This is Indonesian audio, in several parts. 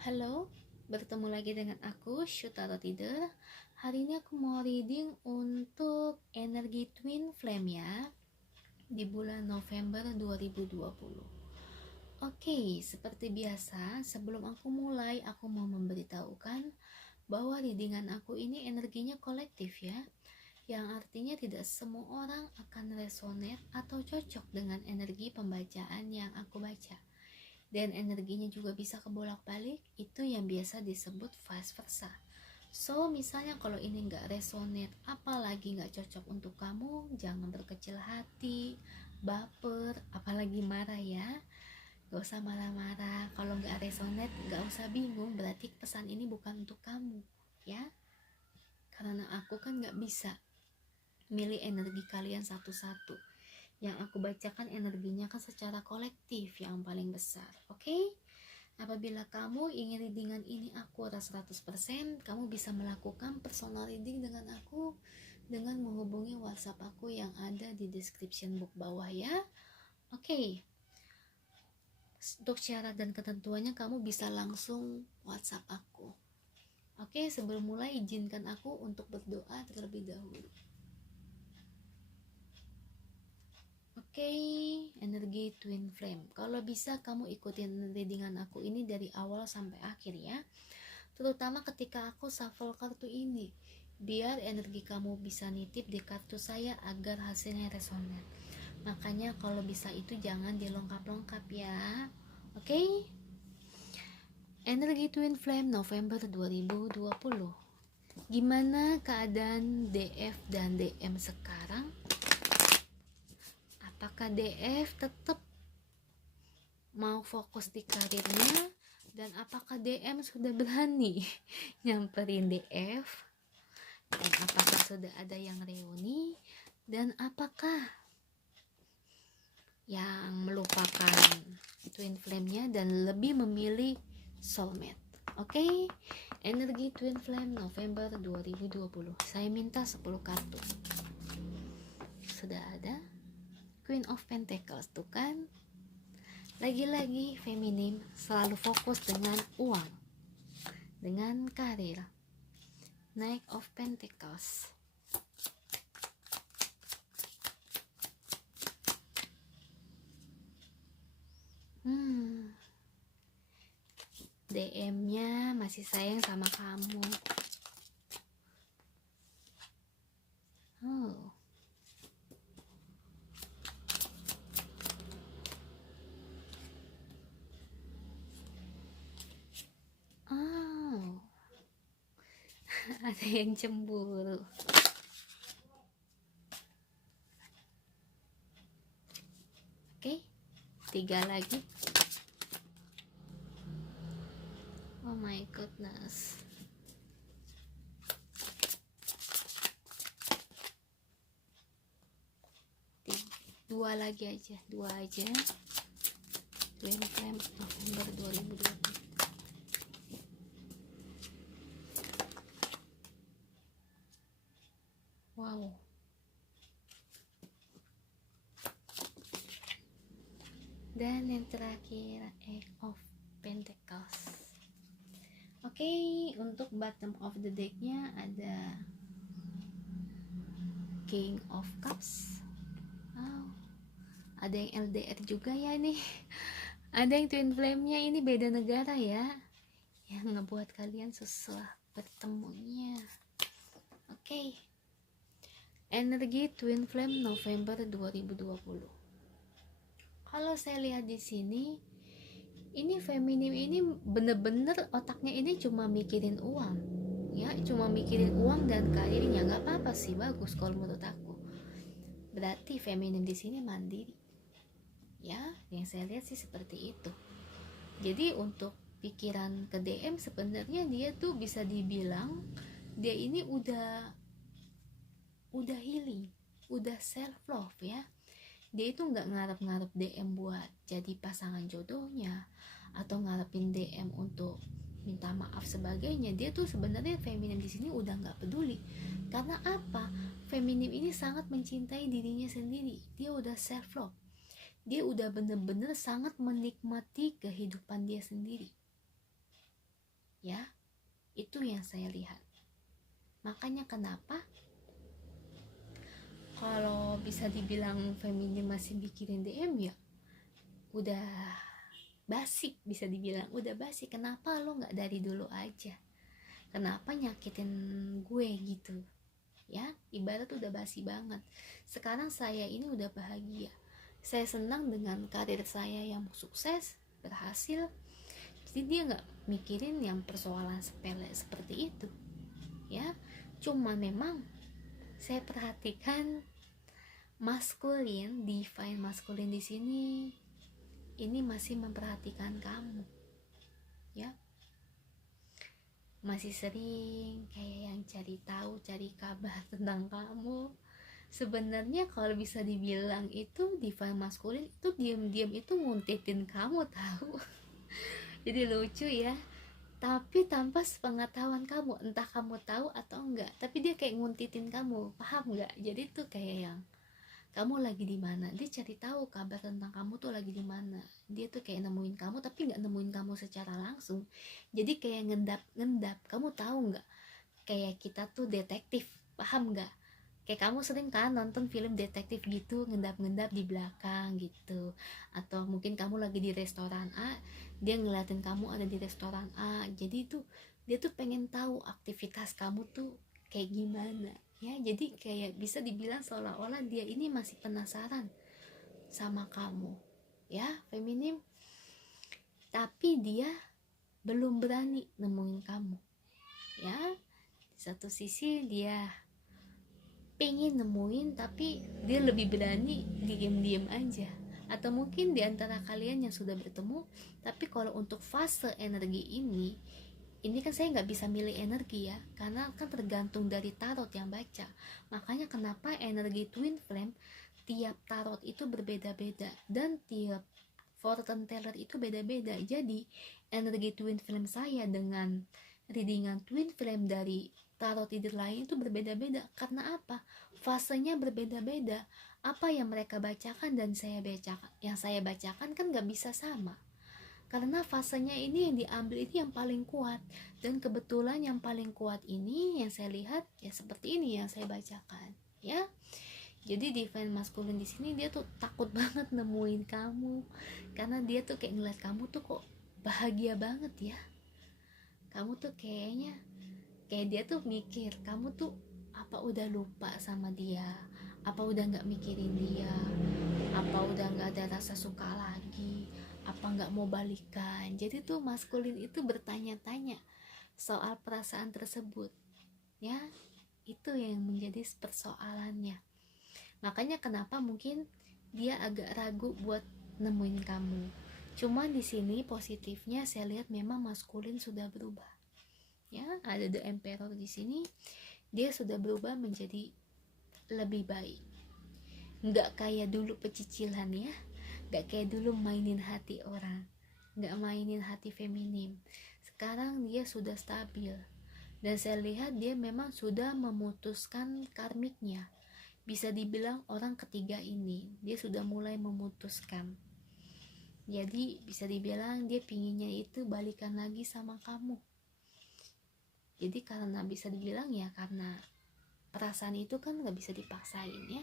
Halo, bertemu lagi dengan aku, Syuta Tider. Hari ini aku mau reading untuk energi Twin Flame ya, di bulan November 2020. Oke, seperti biasa, sebelum aku mulai, aku mau memberitahukan bahwa readingan aku ini energinya kolektif ya, yang artinya tidak semua orang akan resonate atau cocok dengan energi pembacaan yang aku baca. Dan energinya juga bisa kebolak-balik, itu yang biasa disebut vice versa. So, misalnya kalau ini nggak resonate, apalagi nggak cocok untuk kamu, jangan berkecil hati, baper, apalagi marah ya. Gak usah marah-marah, kalau nggak resonate, nggak usah bingung, berarti pesan ini bukan untuk kamu, ya. Karena aku kan nggak bisa milih energi kalian satu-satu. Yang aku bacakan energinya kan secara kolektif yang paling besar, oke? Apabila kamu ingin readingan ini akurat 100%, kamu bisa melakukan personal reading dengan aku dengan menghubungi WhatsApp aku yang ada di description box bawah ya. Oke. Untuk syarat dan ketentuannya kamu bisa langsung WhatsApp aku. Oke, sebelum mulai izinkan aku untuk berdoa terlebih dahulu. Oke, energi Twin Flame. Kalau bisa kamu ikutin readingan aku ini dari awal sampai akhir ya. Terutama ketika aku shuffle kartu ini, biar energi kamu bisa nitip di kartu saya agar hasilnya resonan. Makanya kalau bisa itu jangan dilengkap-lengkap ya. Oke? Energi Twin Flame November 2020. Gimana keadaan DF dan DM sekarang? Apakah DF tetap mau fokus di karirnya? Dan apakah DM sudah berani nyamperin DF? Dan apakah sudah ada yang reuni? Dan apakah yang melupakan twin flame-nya dan lebih memilih soulmate? Oke, energi twin flame November 2020. Saya minta 10 kartu. Sudah ada Queen of Pentacles tuh kan. Lagi-lagi feminim selalu fokus dengan uang, dengan karir. Knight of Pentacles. DM-nya masih sayang sama kamu. Oh. Oh. Ada yang cemburu. Oke, 3 lagi. Oh my goodness. Dua lagi aja, 2 aja. Twin Flame November 2020. Wow. Dan yang terakhir, Eight of Pentacles. Oke, untuk bottom of the deck-nya ada King of Cups. Oh, ada yang LDR juga ya nih. Ada yang twin flame-nya ini beda negara ya. Yang ngebuat kalian susah bertemunya. Oke. Energi twin flame November 2020. Kalau saya lihat di sini, ini feminim ini bener-bener otaknya ini cuma mikirin uang, ya, cuma mikirin uang dan karirnya. Nggak apa-apa sih, bagus kalau menurut aku. Berarti feminim di sini mandiri, ya, yang saya lihat sih seperti itu. Jadi untuk pikiran ke DM sebenarnya dia tuh bisa dibilang dia ini udah healing, udah self love ya. Dia itu nggak ngarep-ngarep DM buat jadi pasangan jodohnya atau ngarepin DM untuk minta maaf sebagainya. Dia tuh sebenarnya feminim di sini udah nggak peduli. Karena apa? Feminim ini sangat mencintai dirinya sendiri. Dia udah self love. Dia udah bener-bener sangat menikmati kehidupan dia sendiri. ya. Itu yang saya lihat. Makanya kenapa kalau bisa dibilang feminim masih bikin DM, ya udah basi, bisa dibilang udah basi. Kenapa lo nggak dari dulu aja? Kenapa nyakitin gue gitu? Ya, ibarat udah basi banget. Sekarang saya ini udah bahagia, saya senang dengan karir saya yang sukses, berhasil. Jadi dia nggak mikirin yang persoalan sepele seperti itu, ya. Cuma memang saya perhatikan maskulin, divine maskulin di sini ini masih memperhatikan kamu, ya. Masih sering kayak yang cari tahu, cari kabar tentang kamu. Sebenarnya kalau bisa dibilang itu divine maskulin itu diam-diam itu nguntitin kamu, tahu. Jadi lucu ya, tapi tanpa sepengetahuan kamu, entah kamu tahu atau enggak, tapi dia kayak nguntitin kamu, paham nggak? Jadi tuh kayak yang kamu lagi di mana, dia cari tahu kabar tentang kamu tuh lagi di mana. Dia tuh kayak nemuin kamu tapi nggak nemuin kamu secara langsung, jadi kayak ngendap. Kamu tahu nggak, kayak kita tuh detektif, paham nggak? Kayak kamu sering kan nonton film detektif gitu, ngendap-ngendap di belakang gitu. Atau mungkin kamu lagi di restoran A, dia ngeliatin kamu ada di restoran A. Jadi tuh dia tuh pengen tahu aktivitas kamu tuh kayak gimana, ya. Jadi kayak bisa dibilang seolah-olah dia ini masih penasaran sama kamu, ya, feminim. Tapi dia belum berani nemuin kamu, ya. Di satu sisi dia pengen nemuin, tapi dia lebih berani diem-diem aja. Atau mungkin di antara kalian yang sudah bertemu, tapi kalau untuk fase energi ini kan saya nggak bisa milih energi ya, karena kan tergantung dari tarot yang baca. Makanya kenapa energi twin flame tiap tarot itu berbeda-beda, dan tiap fortune teller itu beda-beda. Jadi energi twin flame saya dengan readingan twin flame dari tarot reader lain itu berbeda-beda. Karena apa? Fasenya berbeda-beda. Apa yang mereka bacakan dan yang saya bacakan kan nggak bisa sama, karena fasenya ini yang diambil ini yang paling kuat. Dan kebetulan yang paling kuat ini yang saya lihat ya seperti ini yang saya bacakan, ya. Jadi divine masculine di sini dia tuh takut banget nemuin kamu, karena dia tuh kayak ngeliat kamu tuh kok bahagia banget ya. Kamu tuh kayaknya kayak dia tuh mikir kamu tuh apa udah lupa sama dia, apa udah nggak mikirin dia, apa udah nggak ada rasa suka lagi, apa nggak mau balikan. Jadi tuh maskulin itu bertanya-tanya soal perasaan tersebut, ya. Itu yang menjadi persoalannya. Makanya kenapa mungkin dia agak ragu buat nemuin kamu. Cuma di sini positifnya saya lihat memang maskulin sudah berubah, ya. Ada the emperor di sini, dia sudah berubah menjadi lebih baik. Nggak kayak dulu pecicilan ya, nggak kayak dulu mainin hati orang, nggak mainin hati feminim. Sekarang dia sudah stabil, dan saya lihat dia memang sudah memutuskan karmiknya. Bisa dibilang orang ketiga ini dia sudah mulai memutuskan. Jadi bisa dibilang dia pinginnya itu balikan lagi sama kamu. Jadi karena bisa dibilang ya, karena perasaan itu kan nggak bisa dipaksain ya.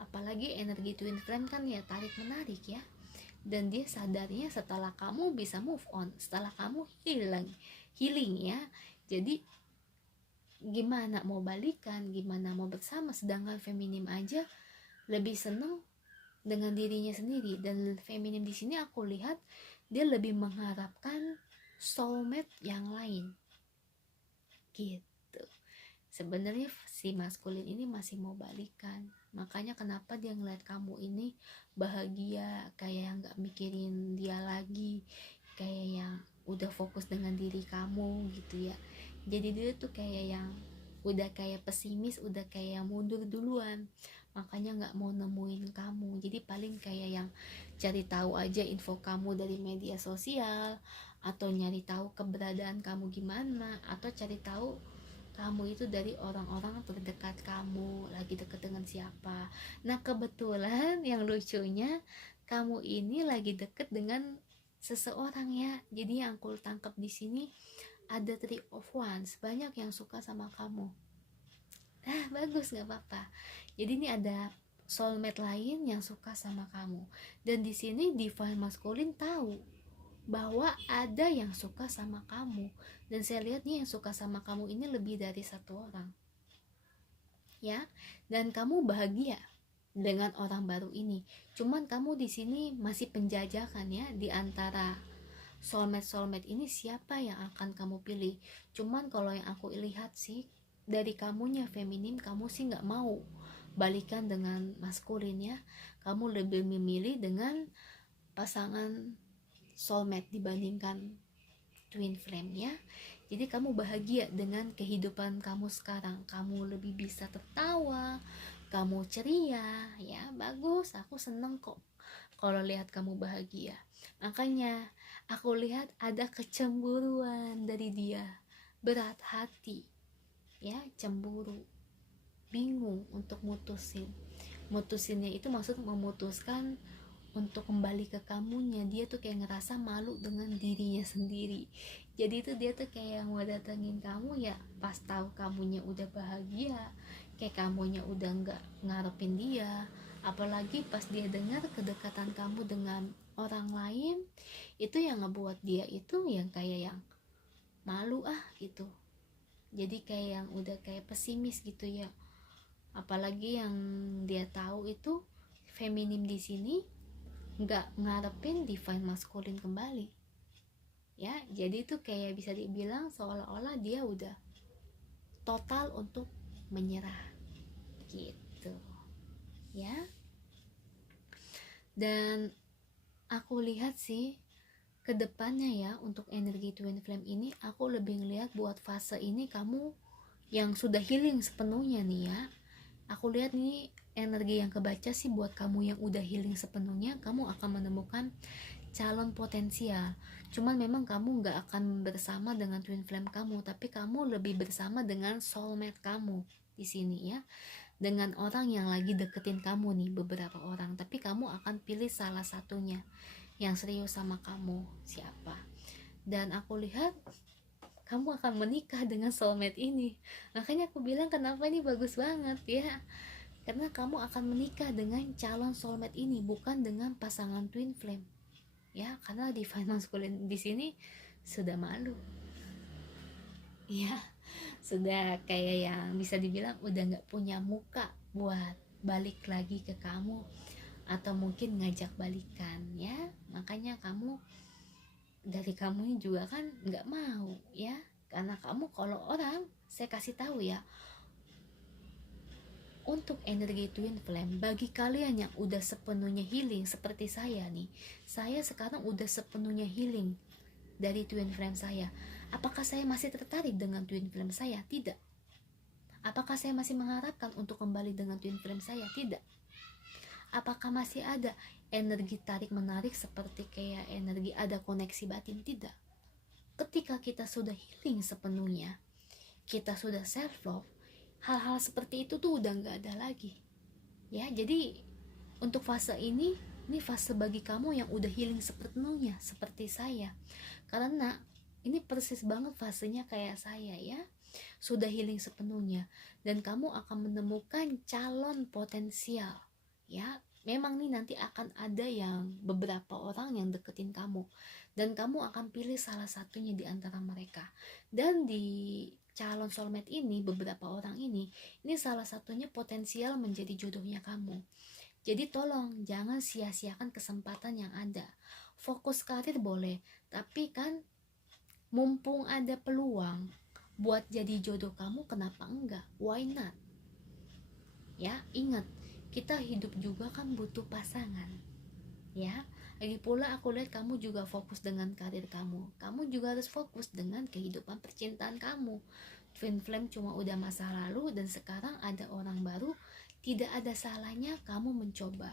Apalagi energi twin flame kan ya tarik menarik ya. Dan dia sadarnya setelah kamu bisa move on, setelah kamu healing ya. Jadi gimana mau balikan, gimana mau bersama, sedangkan feminim aja lebih seneng dengan dirinya sendiri. Dan feminim di sini aku lihat dia lebih mengharapkan soulmate yang lain gitu. Sebenarnya si maskulin ini masih mau balikan. Makanya kenapa dia ngeliat kamu ini bahagia, kayak yang gak mikirin dia lagi, kayak yang udah fokus dengan diri kamu gitu ya. Jadi dia tuh kayak yang udah kayak pesimis, udah kayak yang mundur duluan. Makanya gak mau nemuin kamu. Jadi paling kayak yang cari tahu aja info kamu dari media sosial, atau nyari tahu keberadaan kamu gimana, atau cari tahu kamu itu dari orang-orang terdekat kamu lagi deket dengan siapa. Nah kebetulan yang lucunya kamu ini lagi deket dengan seseorang ya. Jadi yang aku tangkap di sini ada three of wands, banyak yang suka sama kamu. Bagus, gak apa-apa. Jadi ini ada soulmate lain yang suka sama kamu. Dan di sini divine masculine tahu bahwa ada yang suka sama kamu. Dan saya lihat nih yang suka sama kamu ini lebih dari satu orang. Ya, dan kamu bahagia dengan orang baru ini. Cuman kamu di sini masih penjajakan ya, di antara soulmate ini siapa yang akan kamu pilih. Cuman kalau yang aku lihat sih, dari kamunya feminim, kamu sih nggak mau balikan dengan maskulin ya. Kamu lebih memilih dengan pasangan soulmate dibandingkan twin flame ya. Jadi kamu bahagia dengan kehidupan kamu sekarang. Kamu lebih bisa tertawa, kamu ceria ya. Bagus, aku seneng kok kalau lihat kamu bahagia. Makanya aku lihat ada kecemburuan dari dia, berat hati ya, cemburu, bingung untuk mutusinnya itu maksud memutuskan untuk kembali ke kamunya. Dia tuh kayak ngerasa malu dengan dirinya sendiri. Jadi itu dia tuh kayak mau datengin kamu ya pas tahu kamunya udah bahagia, kayak kamunya udah nggak ngarepin dia. Apalagi pas dia dengar kedekatan kamu dengan orang lain, itu yang ngebuat dia itu yang kayak yang malu gitu. Jadi kayak yang udah kayak pesimis gitu ya. Apalagi yang dia tahu itu feminim di sini nggak ngarepin divine masculine kembali ya. Jadi itu kayak bisa dibilang seolah-olah dia udah total untuk menyerah gitu ya. Dan aku lihat sih kedepannya ya, untuk energi twin flame ini aku lebih ngelihat buat fase ini kamu yang sudah healing sepenuhnya nih ya. Aku lihat nih energi yang kebaca sih buat kamu yang udah healing sepenuhnya, kamu akan menemukan calon potensial. Cuman memang kamu gak akan bersama dengan twin flame kamu, tapi kamu lebih bersama dengan soulmate kamu di sini ya. Dengan orang yang lagi deketin kamu nih, beberapa orang, tapi kamu akan pilih salah satunya yang serius sama kamu siapa. Dan aku lihat kamu akan menikah dengan soulmate ini. Makanya aku bilang kenapa ini bagus banget ya, karena kamu akan menikah dengan calon soulmate ini, bukan dengan pasangan twin flame ya. Karena divine masculine di sini sudah malu ya, sudah kayak yang bisa dibilang udah nggak punya muka buat balik lagi ke kamu atau mungkin ngajak balikan ya. Makanya kamu dari kamunya juga kan nggak mau ya, karena kamu kalau orang, saya kasih tahu ya, untuk energi twin flame, bagi kalian yang udah sepenuhnya healing seperti saya nih, saya sekarang udah sepenuhnya healing dari twin flame saya. Apakah saya masih tertarik dengan twin flame saya? Tidak. Apakah saya masih mengharapkan untuk kembali dengan twin flame saya? Tidak. Apakah masih ada energi tarik menarik seperti kayak energi ada koneksi batin? Tidak. Ketika kita sudah healing sepenuhnya, kita sudah self love, hal-hal seperti itu tuh udah nggak ada lagi ya. Jadi untuk fase ini fase bagi kamu yang udah healing sepenuhnya seperti saya, karena ini persis banget fasenya kayak saya ya, sudah healing sepenuhnya. Dan kamu akan menemukan calon potensial ya. Memang nih nanti akan ada yang beberapa orang yang deketin kamu, dan kamu akan pilih salah satunya di antara mereka. Dan di calon soulmate ini, beberapa orang ini salah satunya potensial menjadi jodohnya kamu. Jadi tolong jangan sia-siakan kesempatan yang ada. Fokus karir boleh, tapi kan mumpung ada peluang buat jadi jodoh kamu, kenapa enggak? Why not? Ya, ingat, kita hidup juga kan butuh pasangan ya. Lagi pula aku lihat kamu juga fokus dengan karir kamu, kamu juga harus fokus dengan kehidupan percintaan kamu. Twin flame cuma udah masa lalu, dan sekarang ada orang baru. Tidak ada salahnya kamu mencoba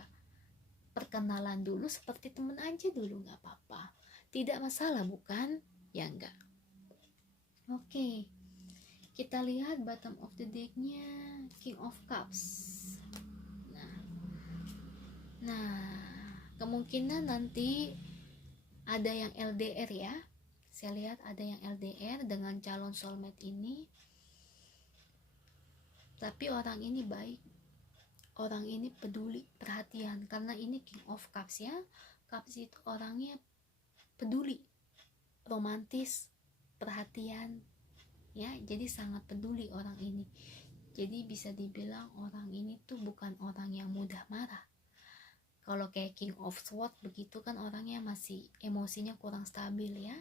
perkenalan dulu seperti temen aja dulu, gak apa-apa, tidak masalah bukan? Ya enggak. Oke, kita lihat bottom of the deck-nya King of Cups. Nah, kemungkinan nanti ada yang LDR ya. Saya lihat ada yang LDR dengan calon soulmate ini, tapi orang ini baik, orang ini peduli, perhatian, karena ini King of Cups ya. Cups itu orangnya peduli, romantis, perhatian ya, jadi sangat peduli orang ini. Jadi bisa dibilang orang ini tuh bukan orang yang mudah marah. Kalau kayak King of Swords begitu kan orangnya masih emosinya kurang stabil ya.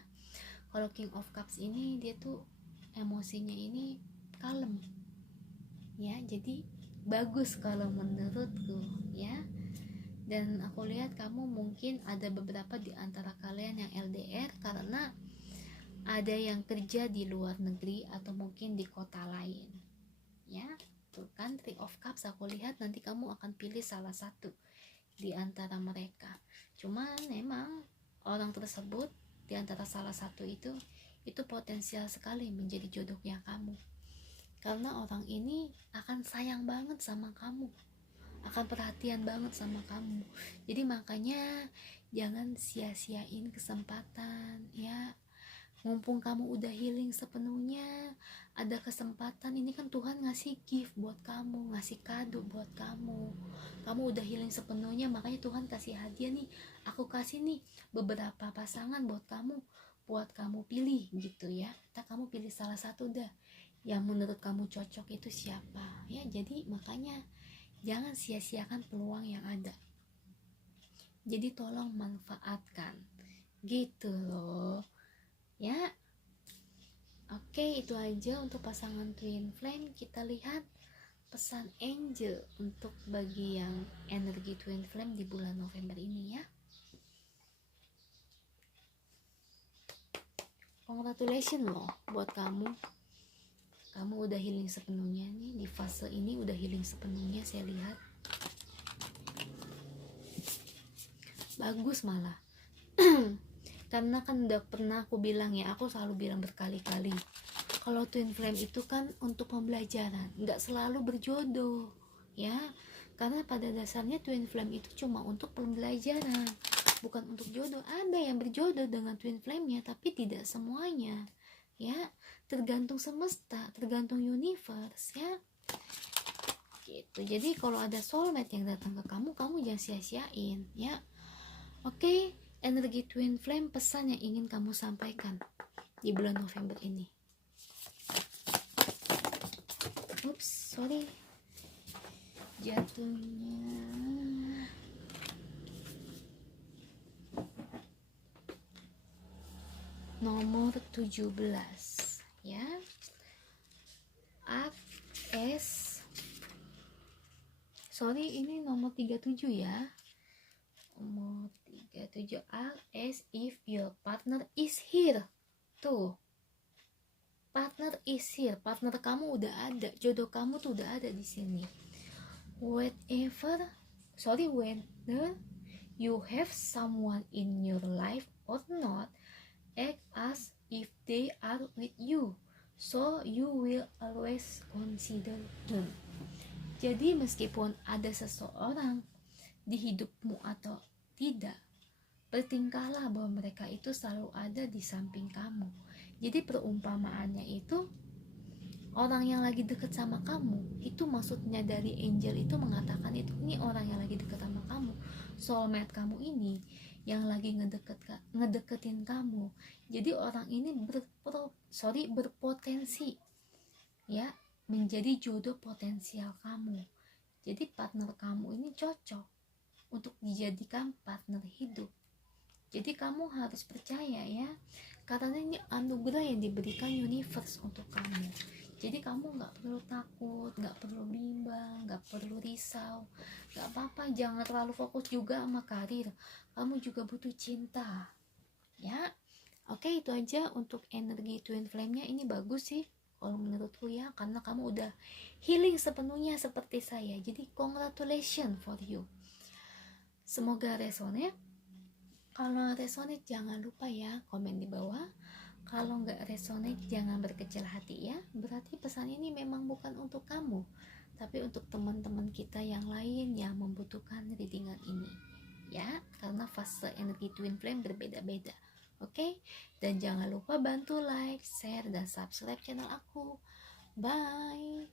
Kalau King of Cups ini dia tuh emosinya ini kalem ya, jadi bagus kalau menurutku ya. Dan aku lihat kamu mungkin ada beberapa di antara kalian yang LDR karena ada yang kerja di luar negeri atau mungkin di kota lain ya. Tuh kan Three of Cups, aku lihat nanti kamu akan pilih salah satu di antara mereka. Cuman memang orang tersebut di antara salah satu itu potensial sekali menjadi jodohnya kamu, karena orang ini akan sayang banget sama kamu, akan perhatian banget sama kamu. Jadi makanya jangan sia-siain kesempatan ya. Mumpung kamu udah healing sepenuhnya, ada kesempatan ini kan Tuhan ngasih gift buat kamu, ngasih kado buat kamu. Kamu udah healing sepenuhnya, makanya Tuhan kasih hadiah nih. Aku kasih nih beberapa pasangan buat kamu pilih gitu ya. Kamu pilih salah satu dah yang menurut kamu cocok itu siapa ya. Jadi makanya jangan sia-siakan peluang yang ada. Jadi tolong manfaatkan gitu loh ya. Oke, itu aja untuk pasangan twin flame. Kita lihat pesan angel untuk bagi yang energi twin flame di bulan November ini ya. Congratulations loh buat kamu udah healing sepenuhnya nih. Di fase ini udah healing sepenuhnya, saya lihat bagus malah. Karena kan udah pernah aku bilang ya, aku selalu bilang berkali-kali, kalau twin flame itu kan untuk pembelajaran, nggak selalu berjodoh ya. Karena pada dasarnya twin flame itu cuma untuk pembelajaran, bukan untuk jodoh. Ada yang berjodoh dengan twin flame-nya, tapi tidak semuanya ya, tergantung semesta, tergantung universe ya gitu. Jadi kalau ada soulmate yang datang ke kamu jangan sia-siain ya. Oke, energi twin flame, pesan yang ingin kamu sampaikan di bulan November ini. Ups, sorry, jatuhnya. Nomor 17 ya. Sorry, ini nomor 37 ya. Nomor 37, as if your partner is here. Tuh, partner is here, partner kamu udah ada, jodoh kamu tuh udah ada di sini. Whether you have someone in your life or not, act as if they are with you, so you will always consider them. Jadi meskipun ada seseorang di hidupmu atau tidak, bertingkahlah bahwa mereka itu selalu ada di samping kamu. Jadi perumpamaannya itu, orang yang lagi deket sama kamu itu, maksudnya dari angel itu mengatakan itu, ini orang yang lagi deket sama kamu, soulmate kamu ini yang lagi ngedeketin kamu. Jadi orang ini berpotensi ya menjadi jodoh potensial kamu. Jadi partner kamu ini cocok untuk dijadikan partner hidup. Jadi kamu harus percaya ya, karena ini anugerah yang diberikan universe untuk kamu. Jadi kamu gak perlu takut, gak perlu bimbang, gak perlu risau, gak apa-apa. Jangan terlalu fokus juga sama karir, kamu juga butuh cinta ya. Oke, itu aja untuk energi twin flame-nya. Ini bagus sih kalau menurutku ya, karena kamu udah healing sepenuhnya seperti saya. Jadi congratulations for you. Semoga resonate. Kalau resonate jangan lupa ya komen di bawah. Kalau nggak resonate jangan berkecil hati ya. Berarti pesan ini memang bukan untuk kamu, tapi untuk teman-teman kita yang lain yang membutuhkan readingan ini ya. Karena fase energi twin flame berbeda-beda. Oke? Dan jangan lupa bantu like, share, dan subscribe channel aku. Bye.